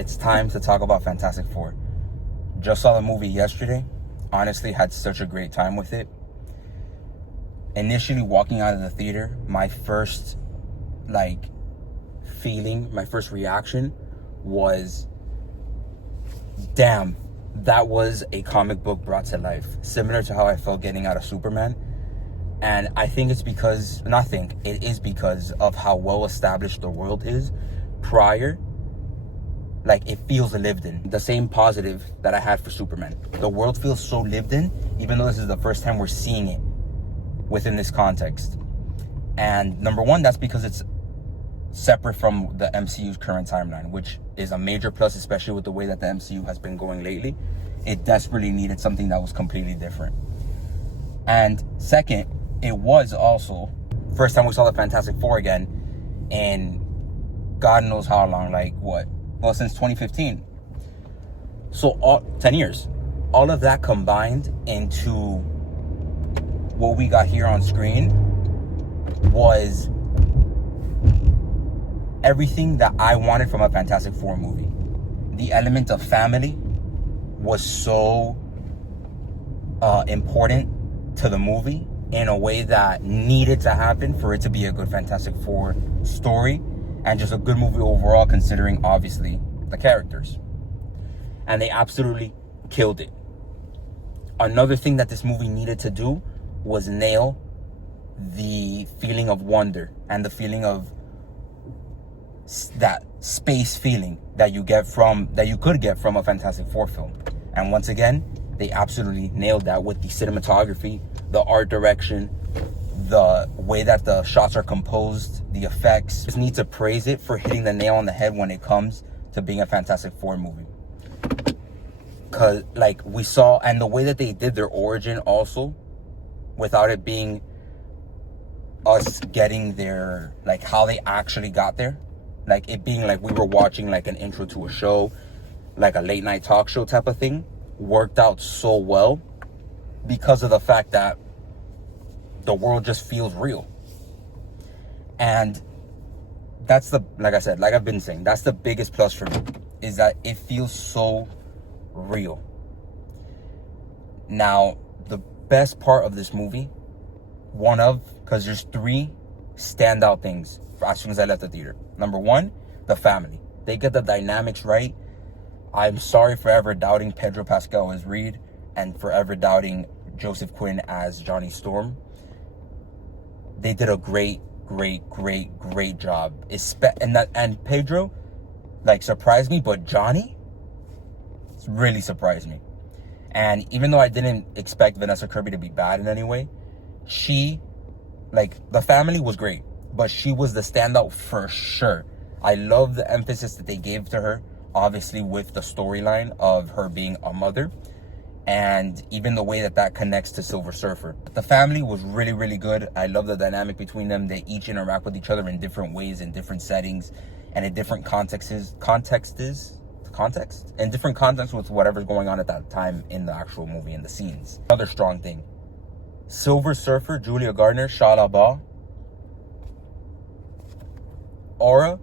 It's time to talk about Fantastic Four. Just saw the movie yesterday. Honestly, had such a great time with it. Initially walking out of the theater, my first feeling, my first reaction was, damn, that was a comic book brought to life. Similar to how I felt getting out of Superman. And I think it's because, it is because of how well established the world is prior. Like, it feels lived in. The same positive that I had for Superman. The world feels so lived in, even though this is the first time we're seeing it within this context. And number one, that's because it's separate from the MCU's current timeline, which is a major plus, especially with the way that the MCU has been going lately. It desperately needed something that was completely different. And second, it was also first time we saw the Fantastic Four again in God knows how long, since 2015. So 10 years. All of that combined into what we got here on screen was everything that I wanted from a Fantastic Four movie. The element of family was so important to the movie in a way that needed to happen for it to be a good Fantastic Four story, and just a good movie overall, considering obviously the characters. And they absolutely killed it. Another thing that this movie needed to do was nail the feeling of wonder and the feeling of that space feeling that you could get from a Fantastic Four film. And once again, they absolutely nailed that with the cinematography, the art direction, the way that the shots are composed, the effects. Just need to praise it for hitting the nail on the head when it comes to being a Fantastic Four movie. Cause we saw, and the way that they did their origin also, without it being us getting their, how they actually got there. It being we were watching an intro to a show, a late night talk show type of thing, worked out so well because of the fact that the world just feels real. And that's I've been saying, that's the biggest plus for me, is that it feels so real. Now, the best part of this movie, because there's three standout things as soon as I left the theater. Number one, the family. They get the dynamics right. I'm sorry for ever doubting Pedro Pascal as Reed and forever doubting Joseph Quinn as Johnny Storm. They did a great job. And Pedro, surprised me, but Johnny really surprised me. And even though I didn't expect Vanessa Kirby to be bad in any way, she, the family was great, but she was the standout for sure. I love the emphasis that they gave to her, obviously with the storyline of her being a mother, and even the way that connects to Silver Surfer. The family was really good. I love the dynamic between them. They each interact with each other in different ways, in different settings, and in different contexts with whatever's going on at that time in the actual movie and the scenes. Another strong thing, Silver Surfer, Julia Gardner, Shia LaBeouf, aura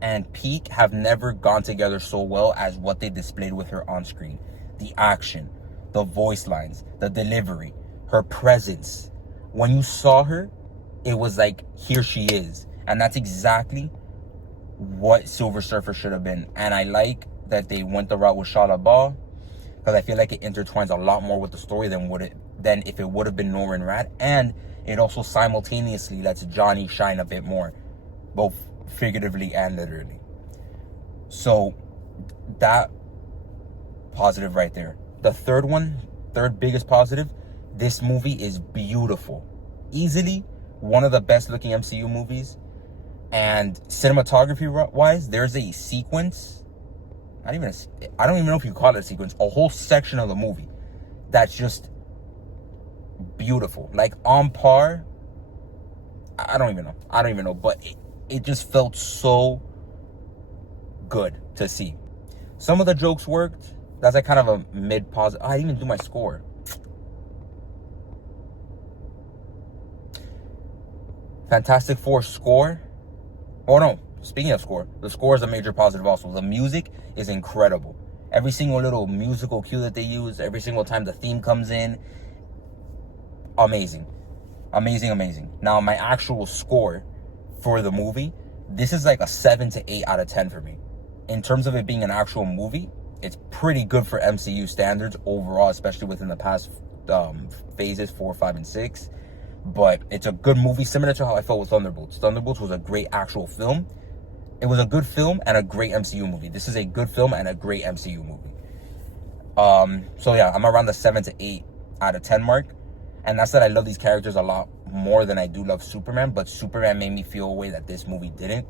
and peak have never gone together so well as what they displayed with her on screen. The action, the voice lines, the delivery, her presence. When you saw her, it was here she is. And that's exactly what Silver Surfer should have been. And I like that they went the route with Shia LaBeouf, because I feel like it intertwines a lot more with the story than if it would have been Norman Rad. And it also simultaneously lets Johnny shine a bit more, both figuratively and literally. So that positive right there. The third biggest positive, this movie is beautiful. Easily one of the best looking MCU movies. And cinematography wise, there's a sequence, I don't even know if you call it a sequence, a whole section of the movie that's just beautiful, on par. I don't even know, but it just felt so good to see. Some of the jokes worked. That's kind of a mid-positive. I didn't even do my score. Fantastic Four score. Oh no, speaking of score, the score is a major positive also. The music is incredible. Every single little musical cue that they use, every single time the theme comes in, amazing. Amazing, amazing. Now, my actual score for the movie, this is like a 7 to 8 out of 10 for me. In terms of it being an actual movie, it's pretty good for MCU standards overall, especially within the past phases 4, 5, and 6. But it's a good movie, similar to how I felt with Thunderbolts. Thunderbolts was a great actual film. It was a good film and a great MCU movie. This is a good film and a great MCU movie. So yeah, I'm around the 7 to 8 out of 10 mark. And that's that I love these characters a lot more than I do love Superman. But Superman made me feel a way that this movie didn't.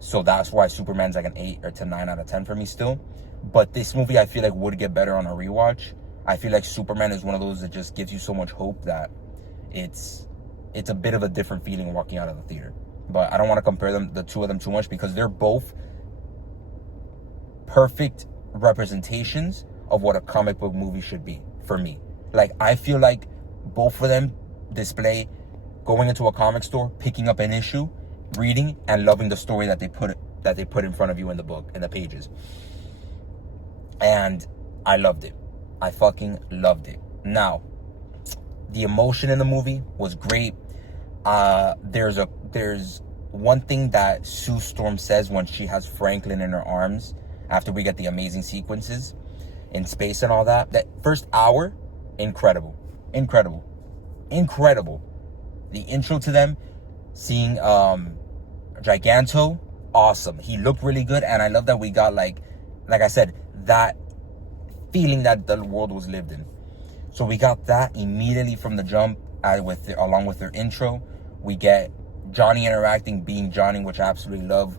So that's why Superman's like an 8 or to 9 out of 10 for me still. But this movie I feel like would get better on a rewatch. I feel like Superman is one of those that just gives you so much hope that it's a bit of a different feeling walking out of the theater. But I don't want to compare the two of them too much, because they're both perfect representations of what a comic book movie should be for me. Like, I feel like both of them display going into a comic store, picking up an issue, reading, and loving the story that they put in front of you in the book, in the pages. And I loved it. I fucking loved it. Now, the emotion in the movie was great. There's one thing that Sue Storm says when she has Franklin in her arms after we get the amazing sequences in space and all that. That first hour, incredible. The intro to them, seeing Giganto, awesome. He looked really good, and I love that we got like I said, that feeling that the world was lived in. So we got that immediately from the jump, along with their intro. We get Johnny interacting, being Johnny, which I absolutely love.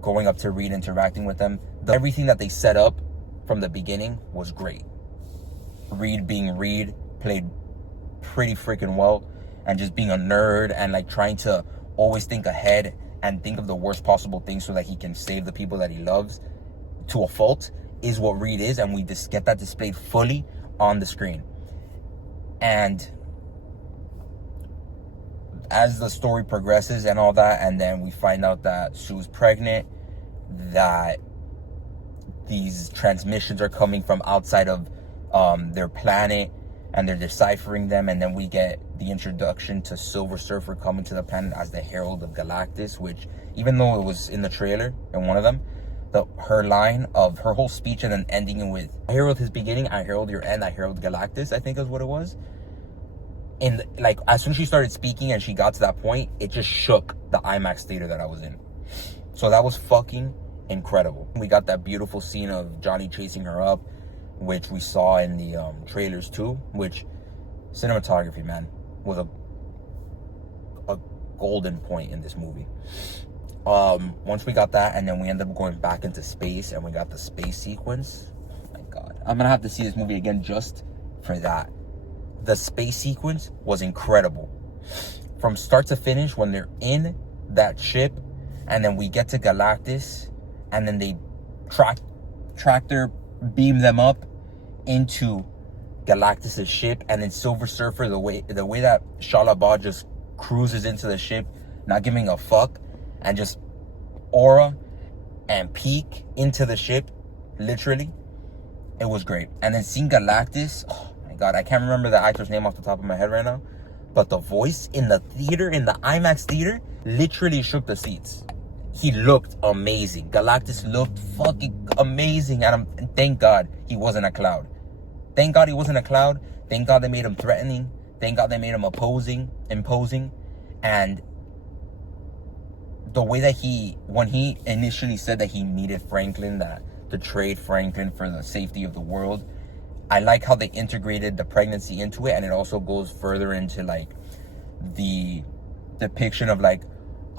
Going up to Reed, interacting with them. Everything that they set up from the beginning was great. Reed being Reed played pretty freaking well, and just being a nerd and like trying to always think ahead and think of the worst possible things so that he can save the people that he loves to a fault is what Reed is, and we just get that displayed fully on the screen. And as the story progresses and all that, and then we find out that Sue's pregnant, that these transmissions are coming from outside of their planet, and they're deciphering them, and then we get the introduction to Silver Surfer coming to the planet as the Herald of Galactus, which, even though it was in the trailer in one of them, her line of her whole speech and then ending it with, I herald his beginning, I herald your end, I herald Galactus, I think is what it was. And like, as soon as she started speaking and she got to that point, it just shook the IMAX theater that I was in. So that was fucking incredible. We got that beautiful scene of Johnny chasing her up, which we saw in the trailers too, which cinematography, man, was a golden point in this movie. Once we got that, and then we ended up going back into space, and we got the space sequence. Oh my God, I'm gonna have to see this movie again just for that. The space sequence was incredible from start to finish. When they're in that ship, and then we get to Galactus, and then they tractor beam them up into Galactus's ship, and then Silver Surfer, the way that Shalabah just cruises into the ship, not giving a fuck, and just aura and peek into the ship, literally, it was great. And then seeing Galactus, oh my God, I can't remember the actor's name off the top of my head right now, but the voice in the theater, in the IMAX theater, literally shook the seats. He looked amazing. Galactus looked fucking amazing, and thank God he wasn't a cloud. Thank God he wasn't a cloud. Thank God they made him threatening. Thank God they made him imposing. And the way that when he initially said that he needed Franklin, to trade Franklin for the safety of the world, I like how they integrated the pregnancy into it, and it also goes further into like the depiction of like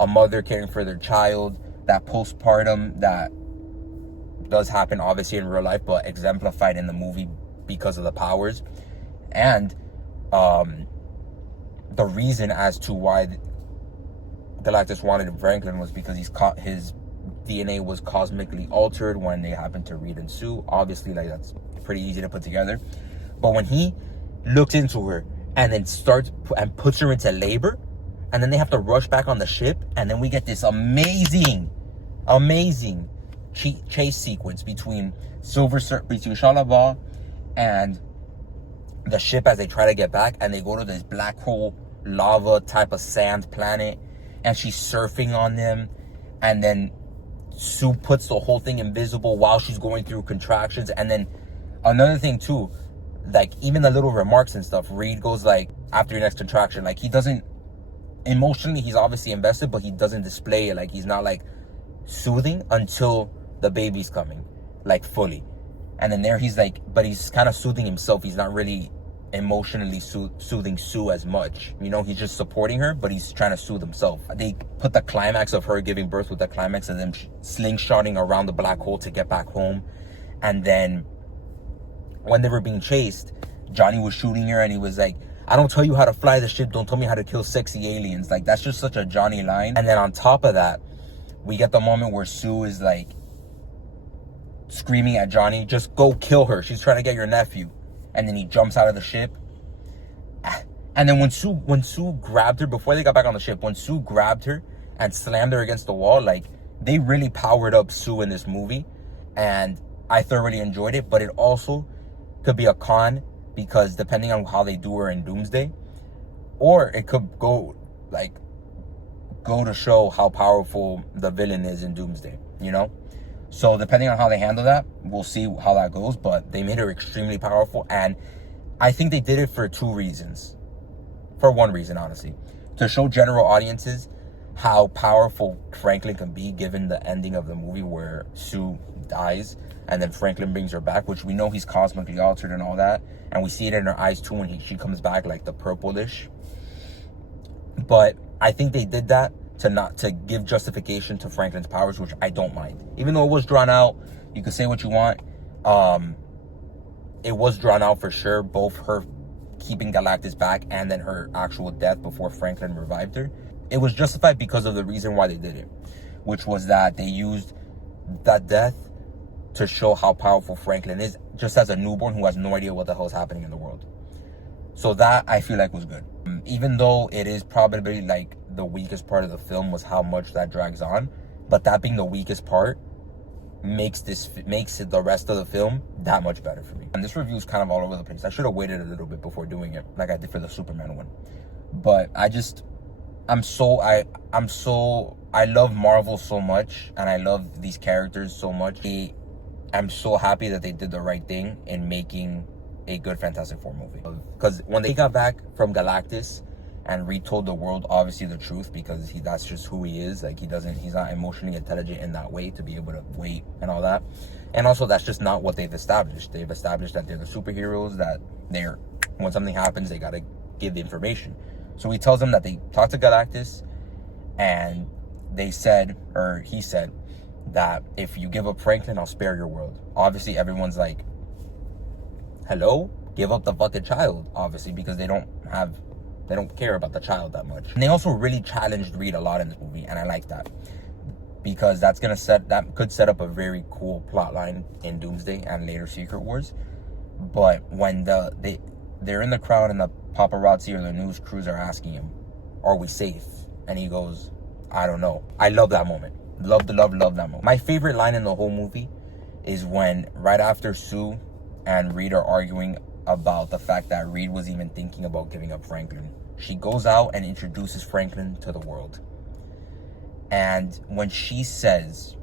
a mother caring for their child, that postpartum that does happen obviously in real life, but exemplified in the movie because of the powers. And the reason as to why Galactus wanted Franklin was because his DNA was cosmically altered when they happened to Reed and Sue. Obviously, like, that's pretty easy to put together. But when he looked into her and then starts and puts her into labor, and then they have to rush back on the ship, and then we get this amazing amazing chase sequence between between Shalabah and the ship as they try to get back, and they go to this black hole lava type of sand planet, and she's surfing on them, and then Sue puts the whole thing invisible while she's going through contractions. And then another thing too, like even the little remarks and stuff, Reed goes like, after your next contraction, like he doesn't, emotionally he's obviously invested, but he doesn't display it, like he's not like soothing until the baby's coming, like fully. And then there he's like, but he's kind of soothing himself. He's not really emotionally soothing Sue as much, you know. He's just supporting her, but he's trying to soothe himself. They put the climax of her giving birth with the climax of them slingshotting around the black hole to get back home. And then when they were being chased, Johnny was shooting her and he was like, I don't tell you how to fly the ship, don't tell me how to kill sexy aliens. Like, that's just such a Johnny line. And then on top of that, we get the moment where Sue is like screaming at Johnny, just go kill her, she's trying to get your nephew. And then he jumps out of the ship. And then when Sue grabbed her, before they got back on the ship, when Sue grabbed her and slammed her against the wall, like, they really powered up Sue in this movie. And I thoroughly enjoyed it, but it also could be a con, because depending on how they do her in Doomsday, or it could go to show how powerful the villain is in Doomsday, you know? So depending on how they handle that, we'll see how that goes. But they made her extremely powerful, and I think they did it for two reasons. For one reason, honestly, to show general audiences how powerful Franklin can be, given the ending of the movie where Sue dies and then Franklin brings her back, which we know he's cosmically altered and all that, and we see it in her eyes too when she comes back, like the purplish. But I think they did that to give justification to Franklin's powers, which I don't mind. Even though it was drawn out, you can say what you want. It was drawn out for sure, both her keeping Galactus back and then her actual death before Franklin revived her. It was justified because of the reason why they did it, which was that they used that death to show how powerful Franklin is, just as a newborn who has no idea what the hell is happening in the world. So that, I feel like, was good. Even though it is probably like the weakest part of the film, was how much that drags on. But that being the weakest part makes it the rest of the film that much better for me. And this review is kind of all over the place. I should have waited a little bit before doing it, like I did for the Superman one. But I love Marvel so much, and I love these characters so much. I'm so happy that they did the right thing in making a good Fantastic Four movie. Because when they got back from Galactus and retold the world, obviously, the truth, because that's just who he is. Like, he's not emotionally intelligent in that way to be able to wait and all that. And also, that's just not what they've established. They've established that they're the superheroes, that when something happens, they gotta give the information. So he tells them that they talked to Galactus, and he said that if you give up Franklin, I'll spare your world. Obviously, everyone's like, hello? Give up the fucking child, obviously, because they don't care about the child that much. And they also really challenged Reed a lot in this movie, and I like that, because that could set up a very cool plot line in Doomsday and later Secret Wars. But when they're in the crowd and the paparazzi or the news crews are asking him, are we safe? And he goes, I don't know. I love that moment. Love that moment. My favorite line in the whole movie is when, right after Sue and Reed are arguing about the fact that Reed was even thinking about giving up Franklin, she goes out and introduces Franklin to the world. And when she says,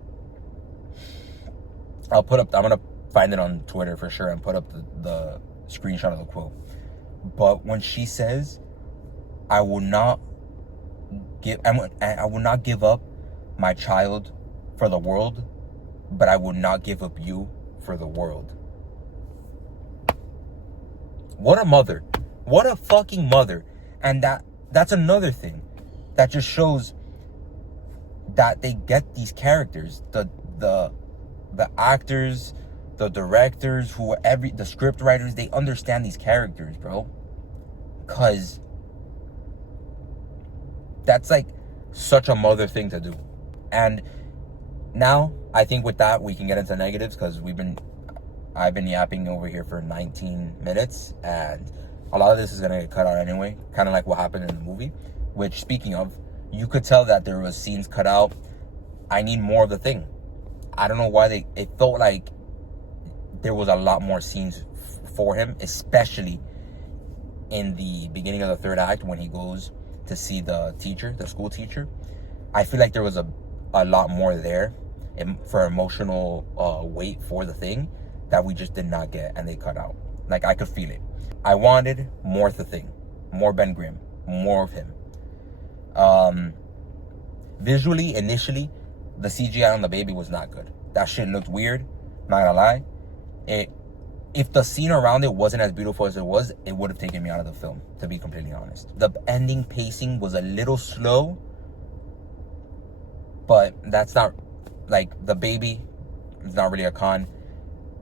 I'm gonna find it on Twitter for sure and put up the screenshot of the quote. But when she says, I will not give up my child for the world, but I will not give up you for the world. What a mother. What a fucking mother. And that's another thing that just shows that they get these characters, the actors, the directors, the script writers, they understand these characters, bro. Because that's like such a mother thing to do. And now I think with that we can get into negatives, because I've been yapping over here for 19 minutes, and a lot of this is gonna get cut out anyway, kind of like what happened in the movie. Which, speaking of, you could tell that there was scenes cut out I need more of the thing. I don't know why it felt like there was a lot more scenes for him, especially in the beginning of the third act when he goes to see the teacher, the school teacher. I feel like there was a lot more there for emotional weight for the thing that we just did not get, and they cut out. Like, I could feel it. I wanted more of the thing, more Ben Grimm, more of him. Visually, initially, the CGI on the baby was not good. That shit looked weird, not gonna lie. If the scene around it wasn't as beautiful as it was, it would have taken me out of the film, to be completely honest. The ending pacing was a little slow, but that's not, like, the baby is not really a con.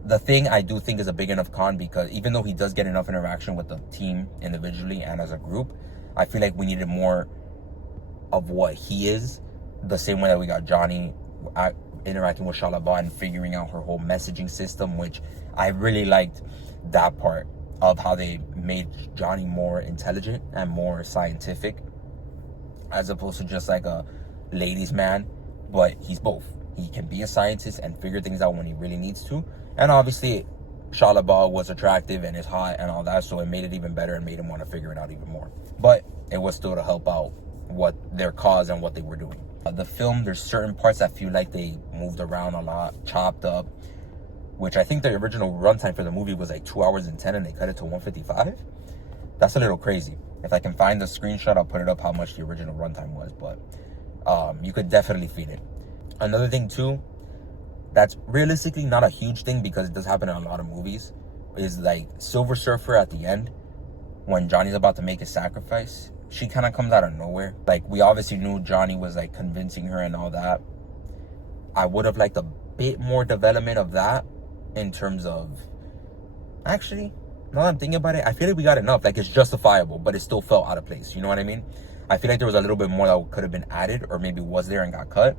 The thing I do think is a big enough con, because even though he does get enough interaction with the team individually and as a group, I feel like we needed more of what he is, the same way that we got Johnny interacting with Shalaba and figuring out her whole messaging system, which I really liked that part of how they made Johnny more intelligent and more scientific, as opposed to just like a ladies' man. But he's both. He can be a scientist and figure things out when he really needs to. And obviously, Shalaba was attractive and is hot and all that, so it made it even better and made him want to figure it out even more. But it was still to help out what their cause and what they were doing. The film, there's certain parts that feel like they moved around a lot, chopped up, which I think the original runtime for the movie was like 2 hours and 10, and they cut it to 155. That's a little crazy. If I can find the screenshot, I'll put it up how much the original runtime was, but you could definitely feel it. Another thing too, that's realistically not a huge thing because it does happen in a lot of movies, is like Silver Surfer at the end, when Johnny's about to make his sacrifice, she kind of comes out of nowhere. Like, we obviously knew Johnny was like convincing her and all that. I would have liked a bit more development of that in terms of, actually, now that I'm thinking about it, I feel like we got enough. Like, it's justifiable, but it still felt out of place. You know what I mean? I feel like there was a little bit more that could have been added, or maybe was there and got cut.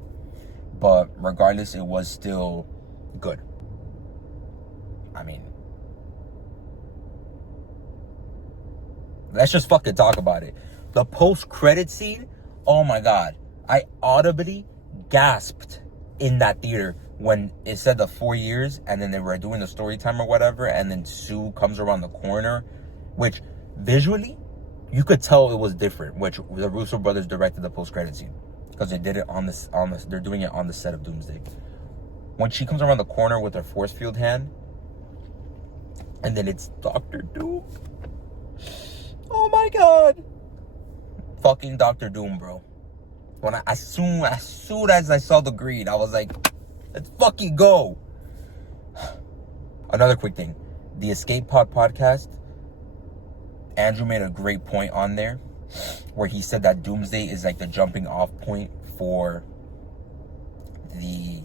But regardless, it was still good. I mean, let's just fucking talk about it. The post-credit scene, oh my God. I audibly gasped in that theater when it said the 4 years and then they were doing the story time or whatever, and then Sue comes around the corner, which visually, you could tell it was different, which the Russo brothers directed the post-credit scene. Because they did it on this, they're doing it on the set of Doomsday. When she comes around the corner with her force field hand, and then it's Dr. Doom. Oh my God. Fucking Dr. Doom, bro. When as soon as I saw the green, I was like, let's fucking go. Another quick thing. The Escape Pod podcast, Andrew made a great point on there, where he said that Doomsday is like the jumping off point for the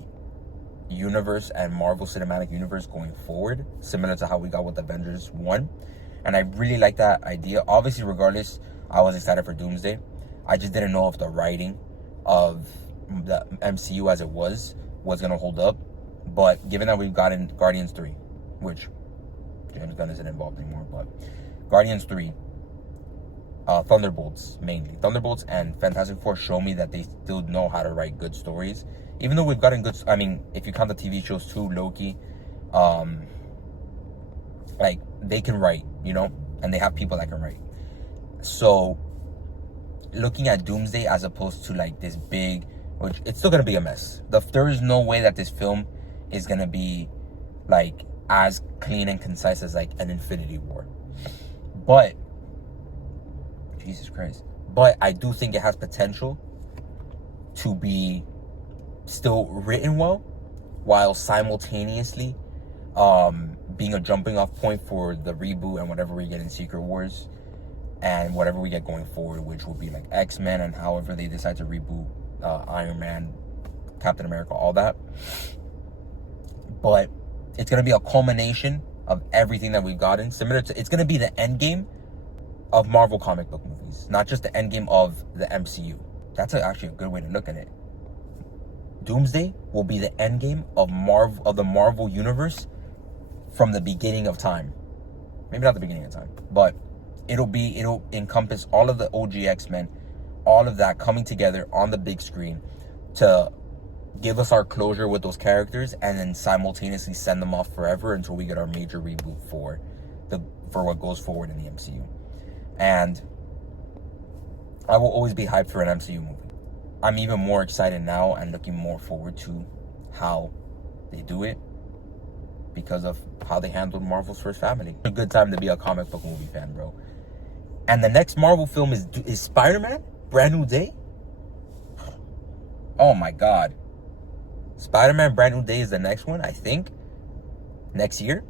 universe and Marvel Cinematic Universe going forward, similar to how we got with Avengers 1. And I really like that idea. Obviously, regardless, I was excited for Doomsday. I just didn't know if the writing of the MCU as it was going to hold up. But given that we've gotten Guardians 3, which James Gunn isn't involved anymore, but Guardians 3, Thunderbolts mainly. Thunderbolts and Fantastic Four show me that they still know how to write good stories. Even though we've gotten good, I mean, if you count the TV shows too, Loki, like, they can write, you know, and they have people that can write. So, looking at Doomsday as opposed to like this big, which it's still gonna be a mess. There is no way that this film is gonna be like as clean and concise as like an Infinity War. But Jesus Christ. But I do think it has potential to be still written well, while simultaneously being a jumping off point for the reboot and whatever we get in Secret Wars and whatever we get going forward, which will be like X-Men and however they decide to reboot Iron Man, Captain America, all that. But it's going to be a culmination of everything that we've gotten. Similar to, it's going to be the end game of Marvel comic book movies, not just the end game of the MCU. That's actually a good way to look at it. Doomsday will be the end game of the Marvel universe from the beginning of time. Maybe not the beginning of time, but it'll encompass all of the OG X-Men, all of that coming together on the big screen to give us our closure with those characters, and then simultaneously send them off forever until we get our major reboot for what goes forward in the MCU. And I will always be hyped for an MCU movie. I'm even more excited now and looking more forward to how they do it because of how they handled Marvel's first family. A good time to be a comic book movie fan, bro. And the next Marvel film is Spider-Man? Brand New Day? Oh my God. Spider-Man Brand New Day is the next one, I think. Next year.